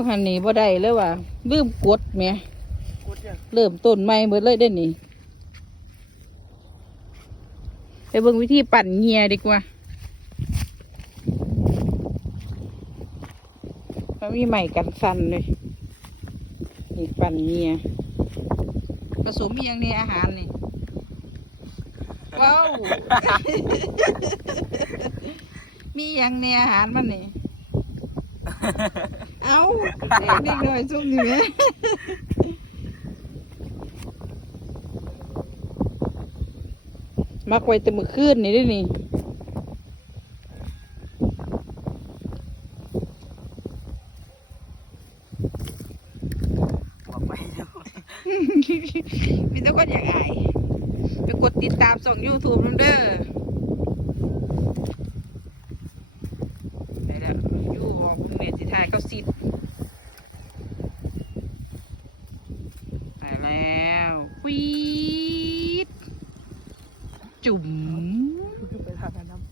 งหันนี่บ่ได้เลยว่ะลืมกดแหมกดยังเริ่มต้นใหม่หมดเลยเด้อนี่ไปเบิ่งวิธีปั่นเงียดีกว่ามันมีใหม่กันสั่นเลยนี่ปั่นเงียผสมอหยังในอาหารนี่ว้าวมีอหยังในอาหารมันนี่ เอาเด็กนิดหน่อยซุ่มนี่แหมมักไว้แต่มือคืนนี่ด้วยนี่บอกไปแล้วมีแต่คนอยากอายไปกดติดตามส่องยูทูบน้ำเด้อได้แล้วยูออกคุณเม สิทายเขาสิบไปแล้วควีดจุ๋มไปทางนั้น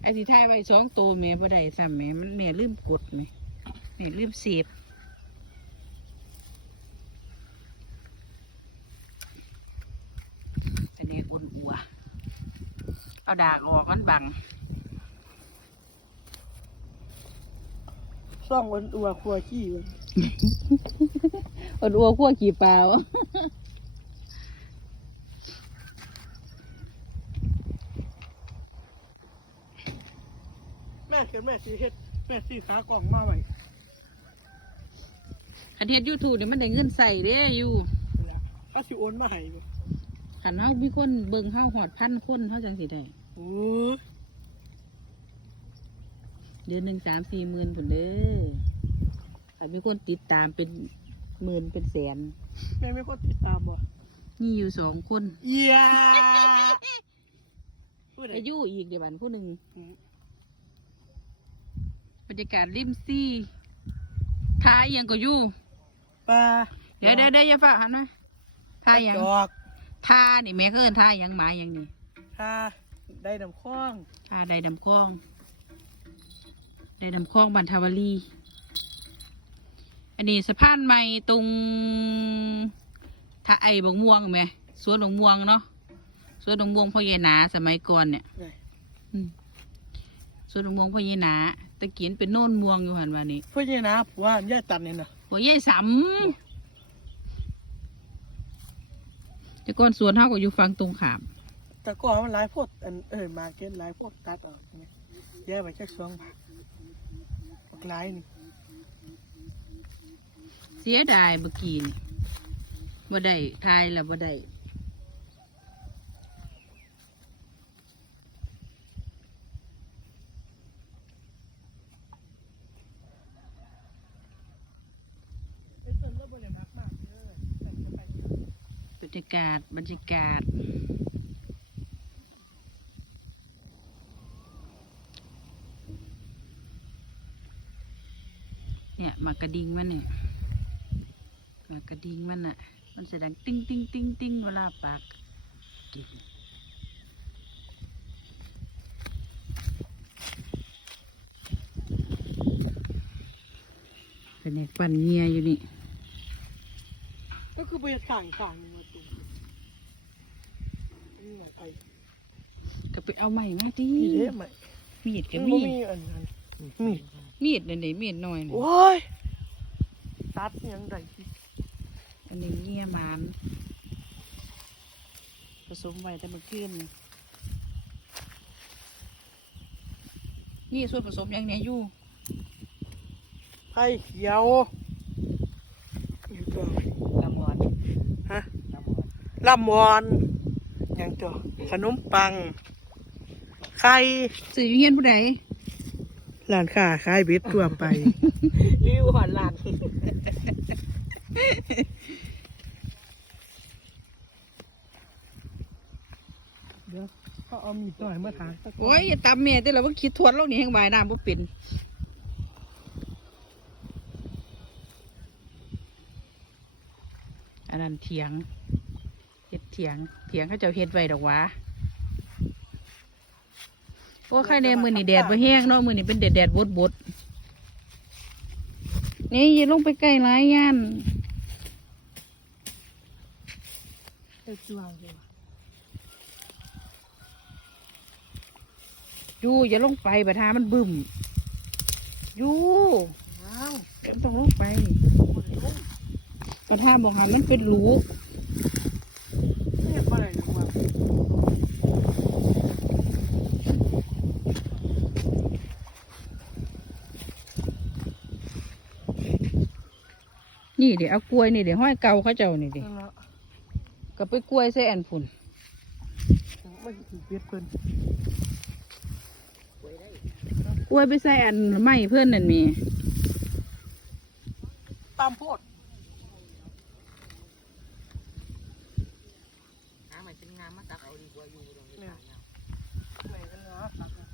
ไอ้ที่ทายไว้สองตัวแม่บ่ได้ซ้ำแม่มันแม่ลืมกดแม่แม่ลืมเสียบอันนี้อ้วนอัว เอาดากออกกันบัง ซ่องวันอัวครัวขี้วันอ้วนอัวขั้วกี่เปล่าแม่เขียนแม่สีเฮ็ดแม่สีขากล่องมาไว้คันเฮ็ดยูทูบเนี่ยมันได้เงินใส่เด้อยู่ถ้าสิโอนมาให้บ่คันเฮามีคนเบิ่งเฮาหอดพันคนเฮาจังสิได้โอ้ เดือนหนึ่งสามสี่หมื่นผนเด้อคันมีคนติดตามเป็นหมื่นเป็นแสนแม่ไม่คนติดตามบ่นี่อยู่สองคนเอียพูดได้อายุอีกเดี๋ยวบันผู้หนึ่งอืมบรรยากาศริมซี่ทายยังก็อยู่ปลาเดี๋ยวเดี๋ยวเดี๋ยวอย่าฝากหันมาทายยังดอกทานี่แม่เอิ้นทายังหมายยังนี่ถ้าได้น้ำคล้องทาใดดำคล้อง ใดดำคล้องบันทาวลี อันนี้สะพานใหม่ตรงท่าไอ้บงม่วงไหมสวนบงม่วงเนาะสวนบงม่วงพ่อใหญ่หนาสมัยก่อนเนี่ยได้อืมสวนบงม่วงพ่อใหญ่หนาตะเกียนเป็นโน่นม่วงอยู่หันวันนี้เพื่อนยายนะผัวย่ายตันเนี่ยนะหัวใหญ่สำแต่ก่อนสวนเท่าก็อยู่ฝั่งตรงขามแต่ก่อนมันหลายโพดอันเออมาเก็ตหลายโพดตัดออกใช่ไหมแย่ไปแค่สองบาทบั กหลายนี่เสียดายเมื่อกี้นี่บ่ได้ทายแล้วบ่ได้เป็นต้นแล้วบ่ได้มักมากเด้อแต่จะไปบรรยากาศบรรยากาศ เนี่ยหมา กกระดิ่งมันเนี่ยหมากกระดิ่งมันอะ มันจะดังติ้งติ้งติ้งติ้งเวลาปากกินเป็นแอกปั่นเงียอยู่นี่ ก็คือเบียดข้างข้างนี่มาตุ้มนี่ไงไปก็ไปเอาใหม่มาดิมีเด้ไหมมีดก็มันมีบ่มีอันนั้นมีมีดนั่นเด้มีดหน่อยนี่โอ้ย ตัดยังไงอันนี้เงียหมานผสมไว้แต่เมื่อคืนนี่นี่ส่วนผสมอย่างเนี้ยอยู่ไผ่เขียวอยู่ตัวละมอนฮะละมอนลำมอนยังตัวขนมปัง ไข่สื่ออยู่เฮียนผู้ใดร้านค้าขายเบ็ดทั่วไปริ้วหอนหลาน เดี๋ยวเขาเอามีดหน่อยเมาทางโอ้ยอย่าตามเมียแต่เราว่าคิดทวนโลกนี้แห่งวายน้ำบ่เป็นอันนั้นเถียงเฮ็ดเถียง เถียงเขาจะเฮ็ดไว้ดอกวะโอ้ใครในมือนี่แดดบ่แห้งเนาะมือนี่เป็นแดดแดดบดบดนี่ย่าลงไปใกล้หลายย่าน เอ็ดจวงอยู่อยู่อย่าลงไปบัดหามันบึ้มอยู่ว้าวเดี๋ยวต้องลงไปบัดหาบอกหันมันเป็นรูนี่อะไรดีกว่านี่เดี๋ยวเอากล้วยนี่เดี๋ยวห้อยเกาเขาเจ้านี่เดี๋ยวนั่นละ ก็ไปกล้วยใส่อันฝุ่นไม่ถึงเปียกเพิ่นกล้วยไปใส่อันไม้เพื่อนนั่นมีตามโพดหามันเป็นงามมาตักเอาดีกว่าอยู่ตรงนี้ตายยาวไหนกันนะตักนะ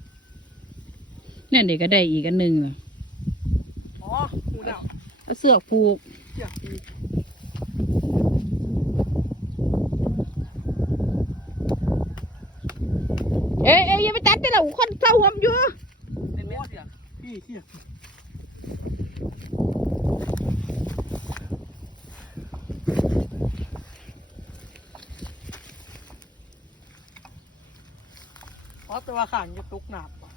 นั่นเดี๋ยวก็ได้อีกอันหนึ่งน่ะอ๋อหูดาวเอาเสือกผูกเปียกดีเอ้ยเอ้ยอย่าไปตัดแต่ละ คนเศร้าหอมอยู่เป็นแม่เปียกพี่เปียกอ๋อแต่ว่าข้างจะตุกหนาบว่ะ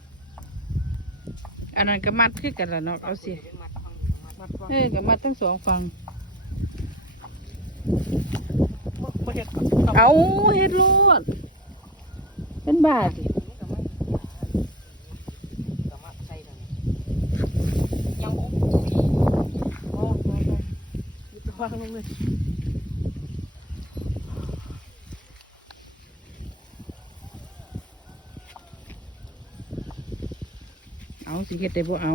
อันนั้นก็มัดคือกันละเนาะเอาสิเป็นมัดฟังอยู่มัดมัดว่าเอ้ยก็มัดทั้งสองฝั่งบ่เห็ดเอาเฮ็ดโลดเป็นบาทนี่ก็ไม่ก็มัดใส่ตรงนี้ยังอุ้ม อ๋อไปไปยึด วางลงเลยเอาสิเฮ็ดได้บ่เอา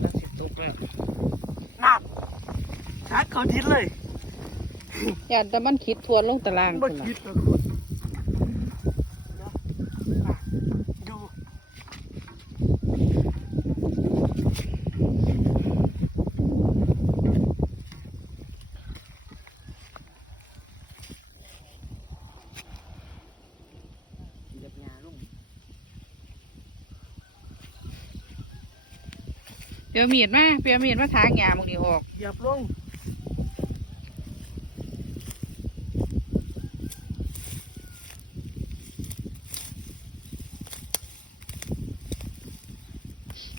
แล้วสิตกแล้วน้ำชาร์จเขาดินเลยย่านแต่มันคิดทวนลงตารางบ่พุ่นล่ะคิดนะคุณดู เหยียบหญ้าลง เปียวมีดมาเปียวมีดมาทางหญ้ามึงนี่ออกเหยียบลง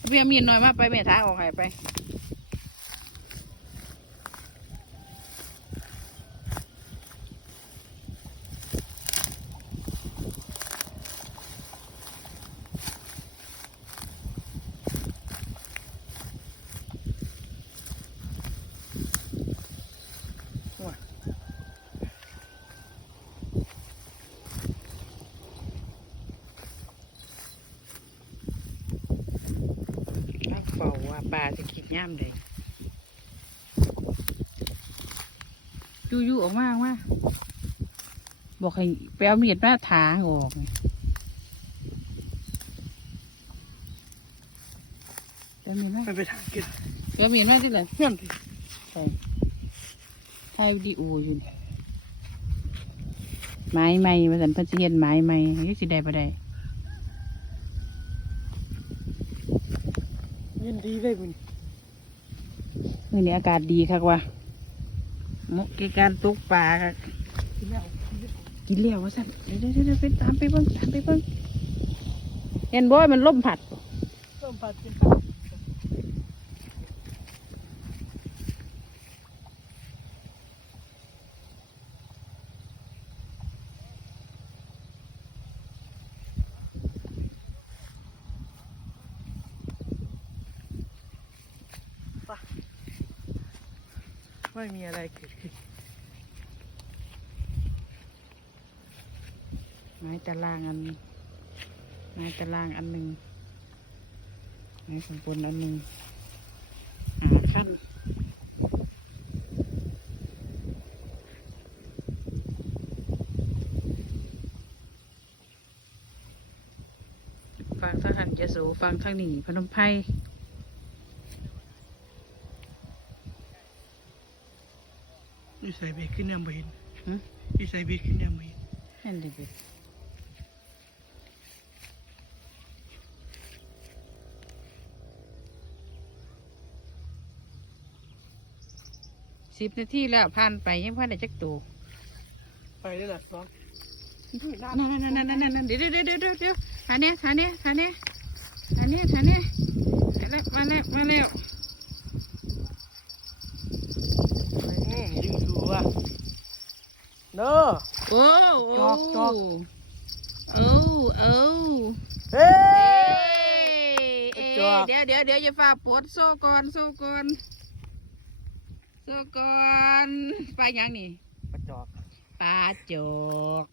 เปียวมีดหน่อยมาไปแม่ทางออกให้ไป นักเฝ้าว่าปลาจะคิดย่ำเลยยู่ยู่ออกมาออกมาบอกให้ไปเอามีดมาถาออกนี่ไปเอามีดมาไปไปทางกินไปเอามีดมาที่ไหนเพื่อนใช่ถ่ายวิดีโออยู่นี่ไม้ใหม่มาสันเพันสิเห็นไม้ใหม่ยังสิได้ปะได้ยินดีเลยมึง มื่อนี้อากาศดีครับว่ะเหมุกในการตกปลาครับกินแล้วกินเลี้ยวว่าสั่นเดี๋ยวเดี๋ยวเดี๋ยวไปตามไปเบิ่งตามไปเบิ่งเห็นบ่มันล่มผัดต้มผัดกินข้าว ไม่มีอะไรเกิดขึ้นไม้ตารางอันไม้ตารางอันหนึ่งไม้สมบูรณ์อันหนึ่งหาขั้นฟังทางหันจะสูฟังทางนี้พนมไพ นี่ใส่เบรกขึ้นยังไม่เห็นหึนี่ใส่เบรกขึ้นยังไม่เห็นนั่นเลยเบ็ดสิบนาทีแล้วผ่านไปยังผ่านได้จักตัวไปได้ละสองนั่นนั่นนั่นนั่นนั่นเดี๋ยวเดี๋ยวเดี๋ยวเดี๋ยวเดี๋ยวทานเนี้ยทานเนี้ยทานเนี้ยทานเนี้ยทานเนี้ยมาแล้วมาแล้วมาแล้ว อืมยิงดูว่ะเด้อ โอ้โอ้จอกจอก โอ้โอ้เฮ้เอ้ยยจอก เดี๋ยวเดี๋ยวเดี๋ยวอย่าฝ่าปวดโซ่ก่อนโซ่ก่อนโซ่ก่อนไปยังนี่กระจอกปลาจอก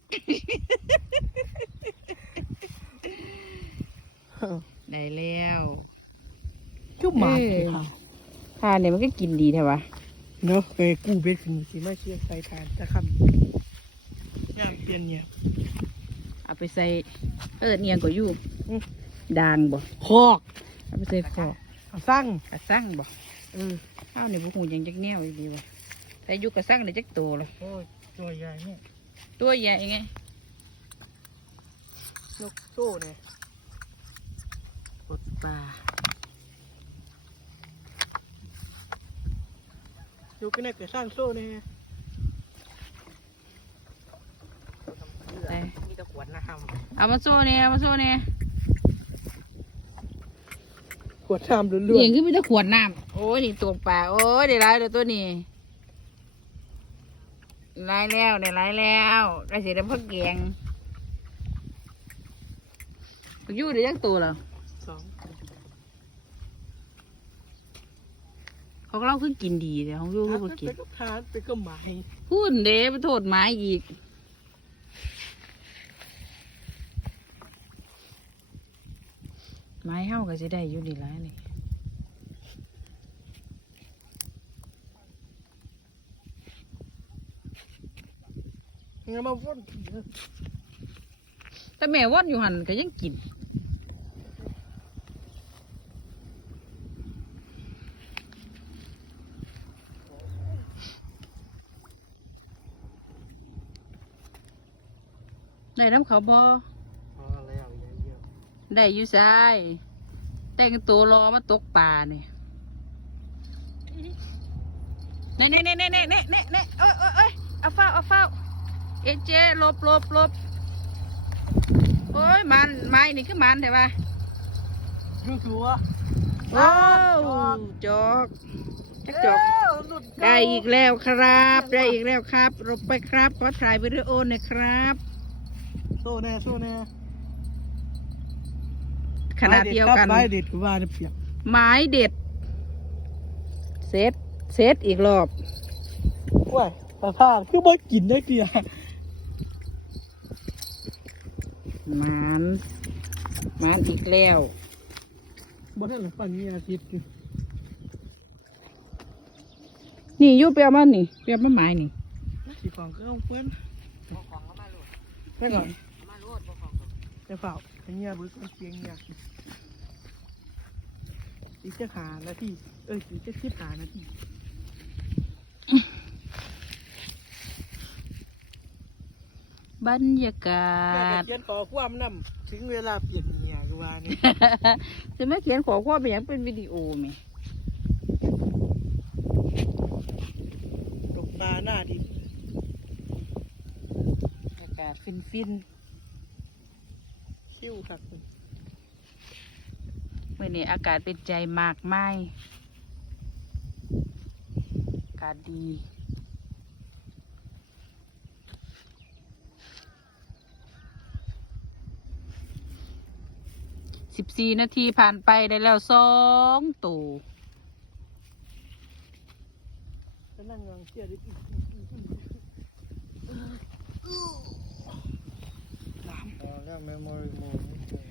ได้แล้วจุ๊บหมาเอ้ยทานเนี่ยมันก็กินดีแท้วะเนาะไปกู้เบ็ดขึ้นสิมาเชียร์ใส่ทานตะคำ ย่างเปลี่ยนเนี่ยเอาไปใส่เออเนียงก็อยู่อืมด่างบ่คอกเอาไปใส่คอกเอาสั่งกระสั่งบ่เออข้าวเนี่ยบุหูยังจักแนวอยู่ดีวะแต่อยู่กระสั่งเนี่ยจักโตเลยโอ้ยตัวใหญ่เนี่ยตัวใหญ่ไงนกโซ่เนี่ยกดปลาอยู่กันเนี่ยเกิดสร้างโซ่เนี่ย ไป มีตะขวดนะครั เอามาโซ่เนี่ยเอามาโซ่เนี่ยขวดน้ำล้วนเลี้ยงขึ้นมีแต่ขวดน้ำโอ้ยนี่ตัวปลาโอ้ยได้ร้ายเดี๋ยวตัวนี้ร้ายแล้วได้ร้ายแล้วได้เสียดำพักแกงอยู่ได้ยักตัวเหรอๆสองของเราคือกินดีแต่ของลูกก็บ่กินไปก็ทานไปก็หมายพูดเด้ไปโทษหมาอีก ไม้เฮาก็จะได้อยู่ดีแล้วนี่งั้นมาว่นผีเลยแต่แม่ว่อนอยู่หันก็ยังกินได้น้ำเขาบออ๋อแล้วใหญ่เยอะ ได้อยู่ซ้ายแต่งตัวรอมาตกปลาเนี่ยเน่เน่เน่เน่เน่เน่เน่เน่เอ้ยเอ้ยเอ้ยเอาเฝ้าเอาเฝ้าเอเจหลบหลบหลบโอ้ยมันไม้นี่คือมันแต่ว่าดูตัวโอ้จอกจักจอกหลุดได้อีกแล้วครับ ได้อีกแล้วครับหลบไปครับขอถ่ายวิดีโอหน่อยครับโซ่แน่โซ่แน่ ขนาดเดียวกัน ไม้เด็ดคือว่าจะเปียกไม้เด็ด เซตเซตอีกรอบว้ายแต่ผ้าคือบ่กินได้เปียกหมานหมานอีกแล้วบ่ได้หลังฝั่งนี้อาทิตย์นี่นี่อยู่เปียมันนี่เปียมันไม้นี่สีของก็ต้องเพื่อนบ่ของก็มาโหลดไม่ก่อนเอามาโหลดบ่ของก็จะเปล่าอันเนี้ยบุ้ยคนเสียงเนี่ย อีกจะหานาทีเอ้ยอีกจะคิดหานาทีบรรยากาแม่ศเขียนขอความนำถึงเวลาเปลี่ยนเนี่ยคือว่านี่จะไม่เขียนขอความเป็นอย่างเป็นวิดีโอไหมตกปลาหน้าดินอากาศฟินฟินคิ้วครับๆเมื่อนี้อากาศเป็นใจมากไม่อากาศดีสิบสี่นาทีผ่านไปได้แล้วสองตัวจะนั่งงองเชียร์ดิน้ำแล้วเมมโมรี่โม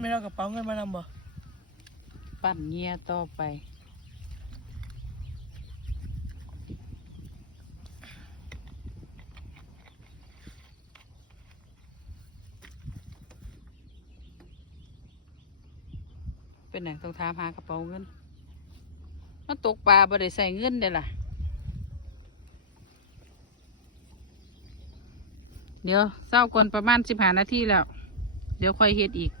ไม่เอากระเป๋าเงินมานำบ่ปั่นเงียต่อไปเป็นไหนต้องถามหากระเป๋าเงินมาตกปลาบ่ได้ใส่เงินเด้ล่ะ เดี๋ยวเศร้าก่อนประมาณสิบห้านาทีแล้ว เดี๋ยวค่อยเฮ็ดอีก